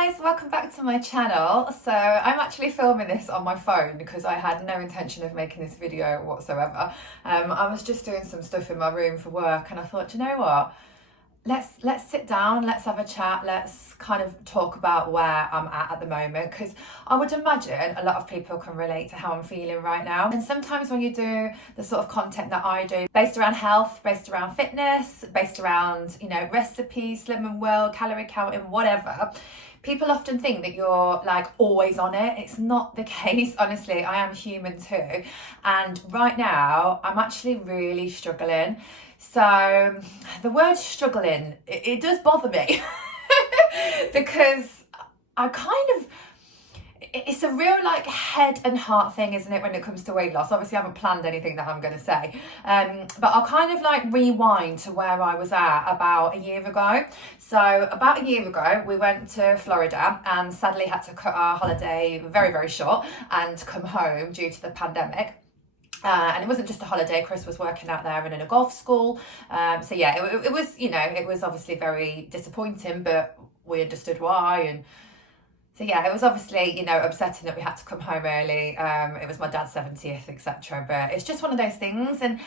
guys, welcome back to my channel. So I'm actually filming this on my phone because I had no intention of making this video whatsoever. I was just doing some stuff in my room for work and I thought, you know what, let's sit down, let's have a chat, let's kind of talk about where I'm at the moment, because I would imagine a lot of people can relate to how I'm feeling right now. And sometimes when you do the sort of content that I do, based around health, based around fitness, based around, you know, recipes, slim and well, calorie counting, whatever, people often think that you're like always on it. It's not the case, honestly. I am human too. And right now, I'm actually really struggling. So the word struggling, it does bother me because it's a real like head and heart thing, isn't it, when it comes to weight loss? Obviously I haven't planned anything that I'm going to say, but I'll kind of like rewind to where I was at about a year ago. So about a year ago we went to Florida and sadly had to cut our holiday very, very short and come home due to the pandemic. And it wasn't just a holiday. Chris was working out there and in a golf school. So yeah, it was, you know, it was obviously very disappointing, but we understood why. And so yeah, it was obviously, you know, upsetting that we had to come home early. It was my dad's 70th, etc. But it's just one of those things. And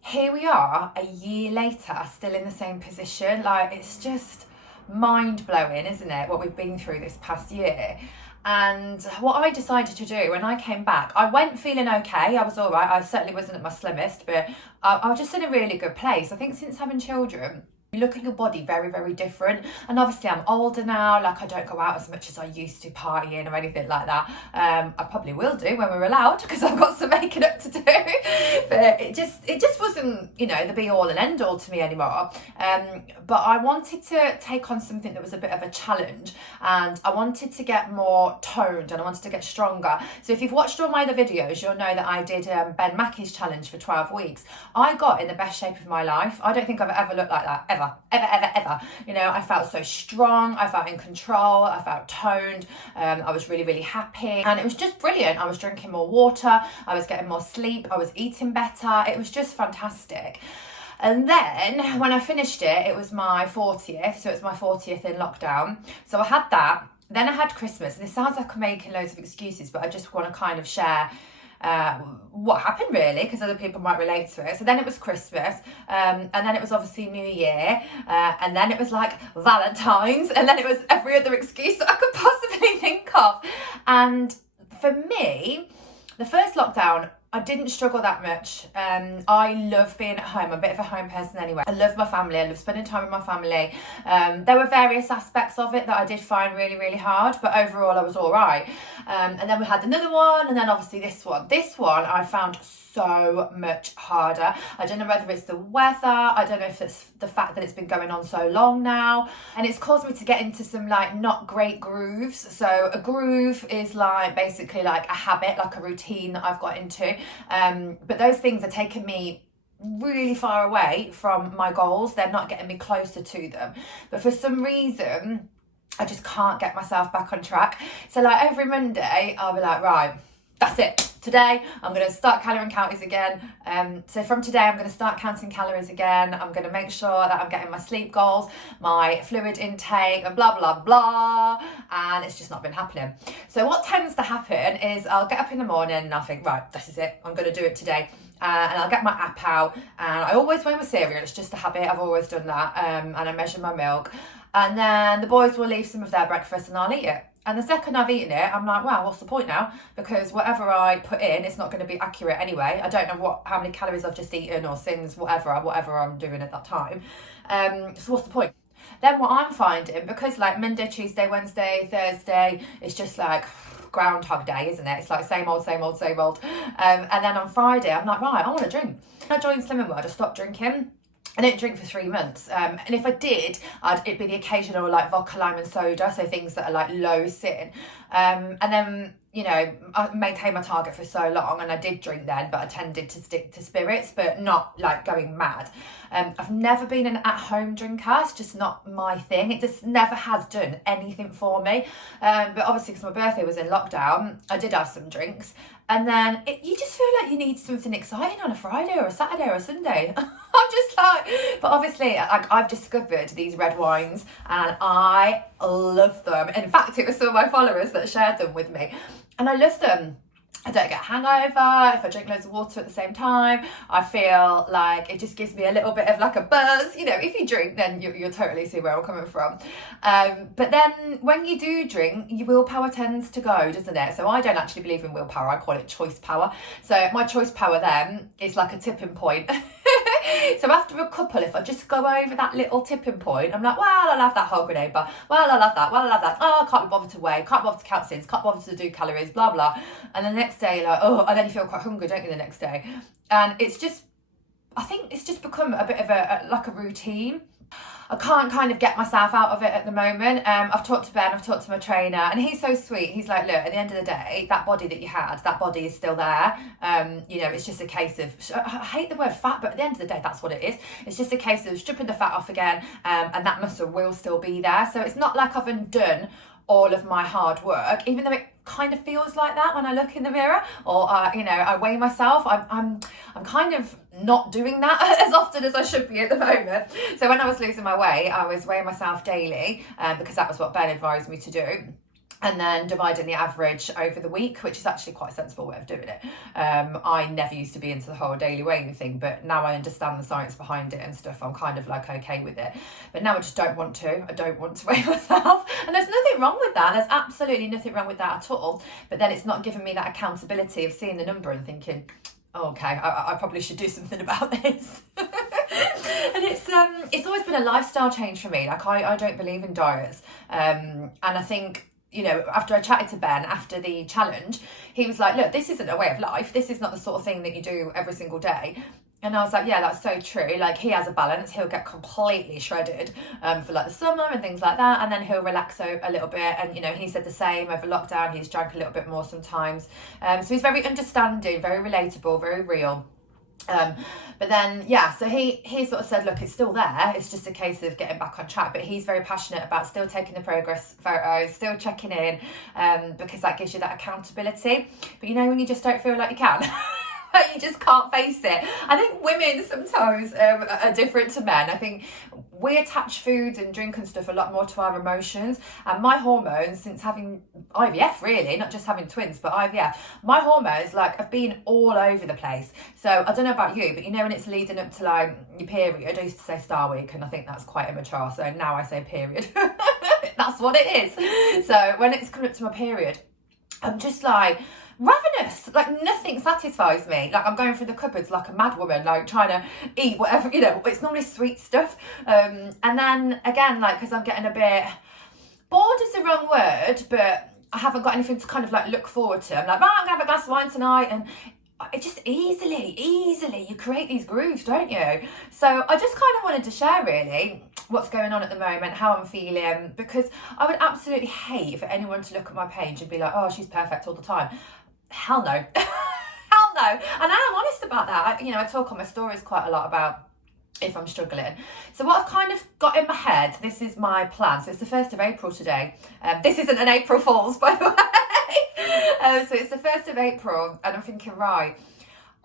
here we are a year later, still in the same position. Like, it's just mind blowing, isn't it, what we've been through this past year. And what I decided to do when I came back, I went feeling okay. I was all right. I certainly wasn't at my slimmest, but I was just in a really good place. I think since having children, you look at your body very, very different. And obviously I'm older now, like I don't go out as much as I used to partying or anything like that. I probably will do when we're allowed because I've got some making up to do. But it just wasn't, you know, the be all and end all to me anymore. But I wanted to take on something that was a bit of a challenge, and I wanted to get more toned and I wanted to get stronger. So if you've watched all my other videos, you'll know that I did Ben Mackey's challenge for 12 weeks. I got in the best shape of my life. I don't think I've ever looked like that, ever. You know, I felt so strong, I felt in control, I felt toned, I was really, really happy, and it was just brilliant. I was drinking more water, I was getting more sleep, I was eating better. It was just fantastic. And then when I finished it, it was my 40th, so it was my 40th in lockdown. So I had that, then I had Christmas, and it sounds like I'm making loads of excuses, but I just want to kind of share what happened really, because other people might relate to it. So then it was Christmas, and then it was obviously New Year, and then it was like Valentine's, and then it was every other excuse that I could possibly think of. And for me, the first lockdown, I didn't struggle that much. I love being at home. I'm a bit of a home person anyway. I love my family. I love spending time with my family. There were various aspects of it that I did find really, really hard, but overall I was all right. And then we had another one, and then obviously this one. This one I found so much harder. I don't know whether it's the weather, I don't know if it's the fact that it's been going on so long now, and it's caused me to get into some like not great grooves. So a groove is like basically like a habit, like a routine that I've got into, but those things are taking me really far away from my goals. They're not getting me closer to them, but for some reason I just can't get myself back on track. So like every Monday I'll be like, right, that's it. Today, I'm going to start calorie counties again. So from today, I'm going to start counting calories again. I'm going to make sure that I'm getting my sleep goals, my fluid intake, and blah, blah, blah. And it's just not been happening. So what tends to happen is I'll get up in the morning and I'll think, right, this is it. I'm going to do it today. And I'll get my app out. And I always weigh my cereal. It's just a habit. I've always done that. And I measure my milk. And then the boys will leave some of their breakfast and I'll eat it. And the second I've eaten it, I'm like, wow, what's the point now? Because whatever I put in, it's not going to be accurate anyway. I don't know how many calories I've just eaten or sins, whatever I'm doing at that time. So what's the point? Then what I'm finding, because like Monday, Tuesday, Wednesday, Thursday, it's just like Groundhog Day, isn't it? It's like same old, same old, same old. And then on Friday, I'm like, right, I want to drink. When I joined Slimming World, I stopped drinking. I didn't drink for 3 months, and if I did, it'd be the occasional like vodka, lime and soda, so things that are like low sin. And then I maintained my target for so long, and I did drink then, but I tended to stick to spirits, but not like going mad. I've never been an at-home drinker. It's just not my thing. It just never has done anything for me. But obviously, because my birthday was in lockdown, I did have some drinks. And then you just feel like you need something exciting on a Friday or a Saturday or a Sunday. I'm just like, but obviously, I've discovered these red wines and I love them. In fact, it was some of my followers that shared them with me. And I love them. I don't get a hangover if I drink loads of water at the same time. I feel like it just gives me a little bit of like a buzz. If you drink, then you'll totally see where I'm coming from. But then when you do drink, your willpower tends to go, doesn't it? So I don't actually believe in willpower. I call it choice power. So my choice power then is like a tipping point. So after a couple, if I just go over that little tipping point, I'm like, well, I'll have that whole grenade bar. Well, I'll have that. Well, I'll have that. Oh, I can't be bothered to weigh. Can't be bothered to count sins. Can't be bothered to do calories, blah, blah. And the next day, you're like, oh, and then you feel quite hungry, don't you, the next day? And I think it's just become a bit of like a routine. I can't kind of get myself out of it at the moment. I've talked to Ben, I've talked to my trainer, and he's so sweet. He's like, look, at the end of the day, that body that you had, that body is still there. It's just a case of, I hate the word fat, but at the end of the day, that's what it is. It's just a case of stripping the fat off again, and that muscle will still be there. So it's not like I've undone all of my hard work, even though it kind of feels like that when I look in the mirror, or I weigh myself. I'm kind of not doing that as often as I should be at the moment. So when I was losing my weight, I was weighing myself daily, because that was what Ben advised me to do. And then dividing the average over the week, which is actually quite a sensible way of doing it. I never used to be into the whole daily weighing thing, but now I understand the science behind it and stuff. I'm kind of like okay with it. But now I just don't want to. I don't want to weigh myself. And there's nothing wrong with that. There's absolutely nothing wrong with that at all. But then it's not giving me that accountability of seeing the number and thinking, oh, okay, I probably should do something about this. And it's always been a lifestyle change for me. Like I don't believe in diets. And I think, after I chatted to Ben after the challenge, he was like, look, this isn't a way of life. This is not the sort of thing that you do every single day. And I was like, yeah, that's so true. Like he has a balance. He'll get completely shredded for like the summer and things like that. And then he'll relax a little bit. And, he said the same over lockdown. He's drank a little bit more sometimes. So he's very understanding, very relatable, very real. But then, so he sort of said, look, it's still there. It's just a case of getting back on track. But he's very passionate about still taking the progress photos, still checking in, because that gives you that accountability. But when you just don't feel like you can. You just can't face it. I think women sometimes are different to men. I think we attach food and drink and stuff a lot more to our emotions. And my hormones, since having IVF really, not just having twins, but IVF, my hormones have been all over the place. So I don't know about you, but when it's leading up to your period, I used to say star week, and I think that's quite immature. So now I say period. That's what it is. So when it's coming up to my period, I'm just ravenous, nothing satisfies me. I'm going through the cupboards like a mad woman, trying to eat whatever, it's normally sweet stuff. And then again, because I'm getting a bit bored is the wrong word, but I haven't got anything to kind of look forward to. I'm like, right, I'm gonna have a glass of wine tonight, and it just easily you create these grooves, don't you? So I just kind of wanted to share really what's going on at the moment, how I'm feeling, because I would absolutely hate for anyone to look at my page and be like, oh, she's perfect all the time. Hell no. Hell no. And I am honest about that. I talk on my stories quite a lot about if I'm struggling. So what I've kind of got in my head, this is my plan. So it's the 1st of April today. This isn't an April Fool's, by the way. So it's the 1st of April, and I'm thinking, right,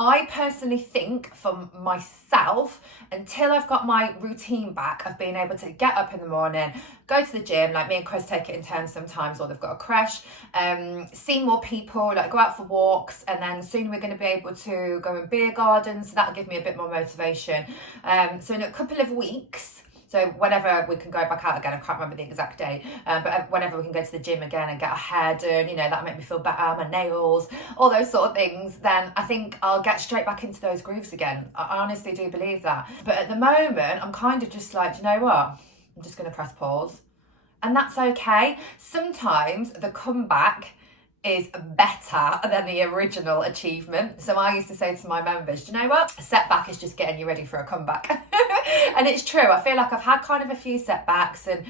I personally think for myself, until I've got my routine back of being able to get up in the morning, go to the gym, me and Chris take it in turns sometimes, or they've got a creche, see more people, go out for walks, and then soon we're going to be able to go in beer gardens, so that'll give me a bit more motivation. So in a couple of weeks, so whenever we can go back out again, I can't remember the exact date, but whenever we can go to the gym again and get a hair done, that'll make me feel better, my nails, all those sort of things, then I think I'll get straight back into those grooves again. I honestly do believe that. But at the moment, I'm kind of just do you know what? I'm just going to press pause. And that's okay. Sometimes the comeback is better than the original achievement. So I used to say to my members, do you know what? A setback is just getting you ready for a comeback. And it's true. I feel like I've had kind of a few setbacks, and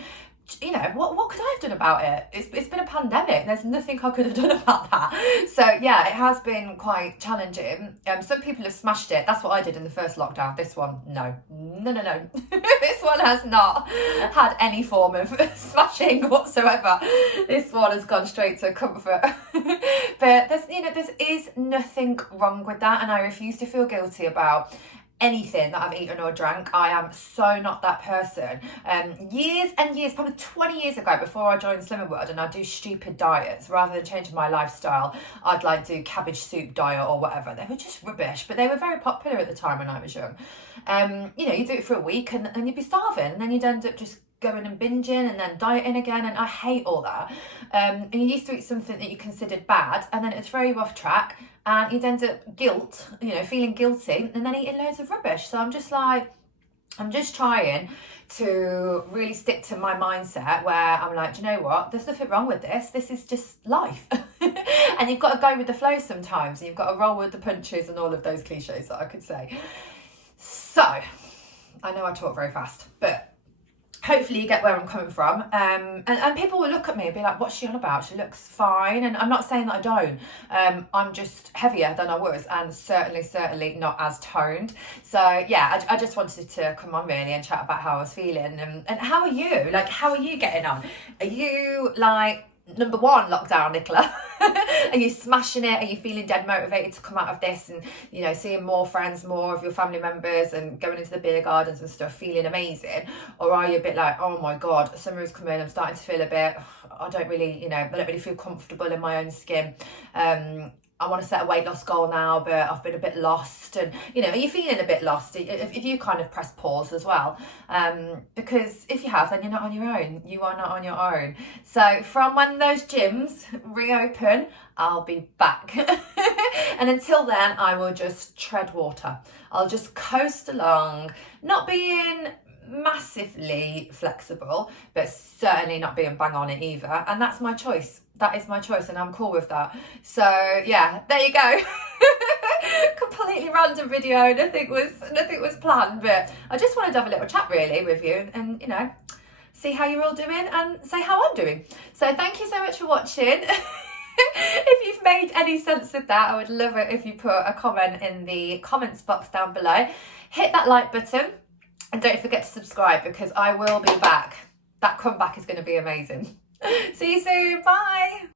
you know, what could I have done about it? It's been a pandemic. There's nothing I could have done about that. So yeah, it has been quite challenging. Some people have smashed it. That's what I did in the first lockdown. This one, no. This one has not had any form of smashing whatsoever. This one has gone straight to comfort. But there is nothing wrong with that, and I refuse to feel guilty about anything that I've eaten or drank. I am so not that person. Years and years, probably 20 years ago, before I joined Slimming World and I'd do stupid diets, rather than changing my lifestyle, I'd like do cabbage soup diet or whatever. They were just rubbish, but they were very popular at the time when I was young. You do it for a week and you'd be starving, and then you'd end up just going and binging and then dieting again, and I hate all that. And you used to eat something that you considered bad, and then it's very rough track, and you'd end up feeling guilty, and then eating loads of rubbish. So I'm just trying to really stick to my mindset where I'm like, do you know what? There's nothing wrong with this. This is just life. And you've got to go with the flow sometimes, and you've got to roll with the punches and all of those cliches that I could say. So, I know I talk very fast, but hopefully you get where I'm coming from. And people will look at me and be like, what's she on about? She looks fine. And I'm not saying that I don't. I'm just heavier than I was, and certainly not as toned. So yeah, I just wanted to come on really and chat about how I was feeling. And how are you? Like, how are you getting on? Are you like number one lockdown, Nicola? Are you smashing it? Are you feeling dead motivated to come out of this and, seeing more friends, more of your family members, and going into the beer gardens and stuff, feeling amazing? Or are you a bit like, oh my God, summer is coming, I'm starting to feel a bit, I don't really feel comfortable in my own skin. I want to set a weight loss goal now, but I've been a bit lost. And, are you feeling a bit lost? If you kind of press pause as well, because if you have, then you're not on your own. You are not on your own. So from when those gyms reopen, I'll be back. And until then, I will just tread water. I'll just coast along, not being massively flexible, but certainly not being bang on it either. And that's my choice. That is my choice, and I'm cool with that. So yeah, there you go. Completely random video. Nothing was planned, but I just wanted to have a little chat really with you, and see how you're all doing and say how I'm doing. So thank you so much for watching. If you've made any sense of that, I would love it if you put a comment in the comments box down below. Hit that like button, and don't forget to subscribe, because I will be back. That comeback is going to be amazing. See you soon. Bye.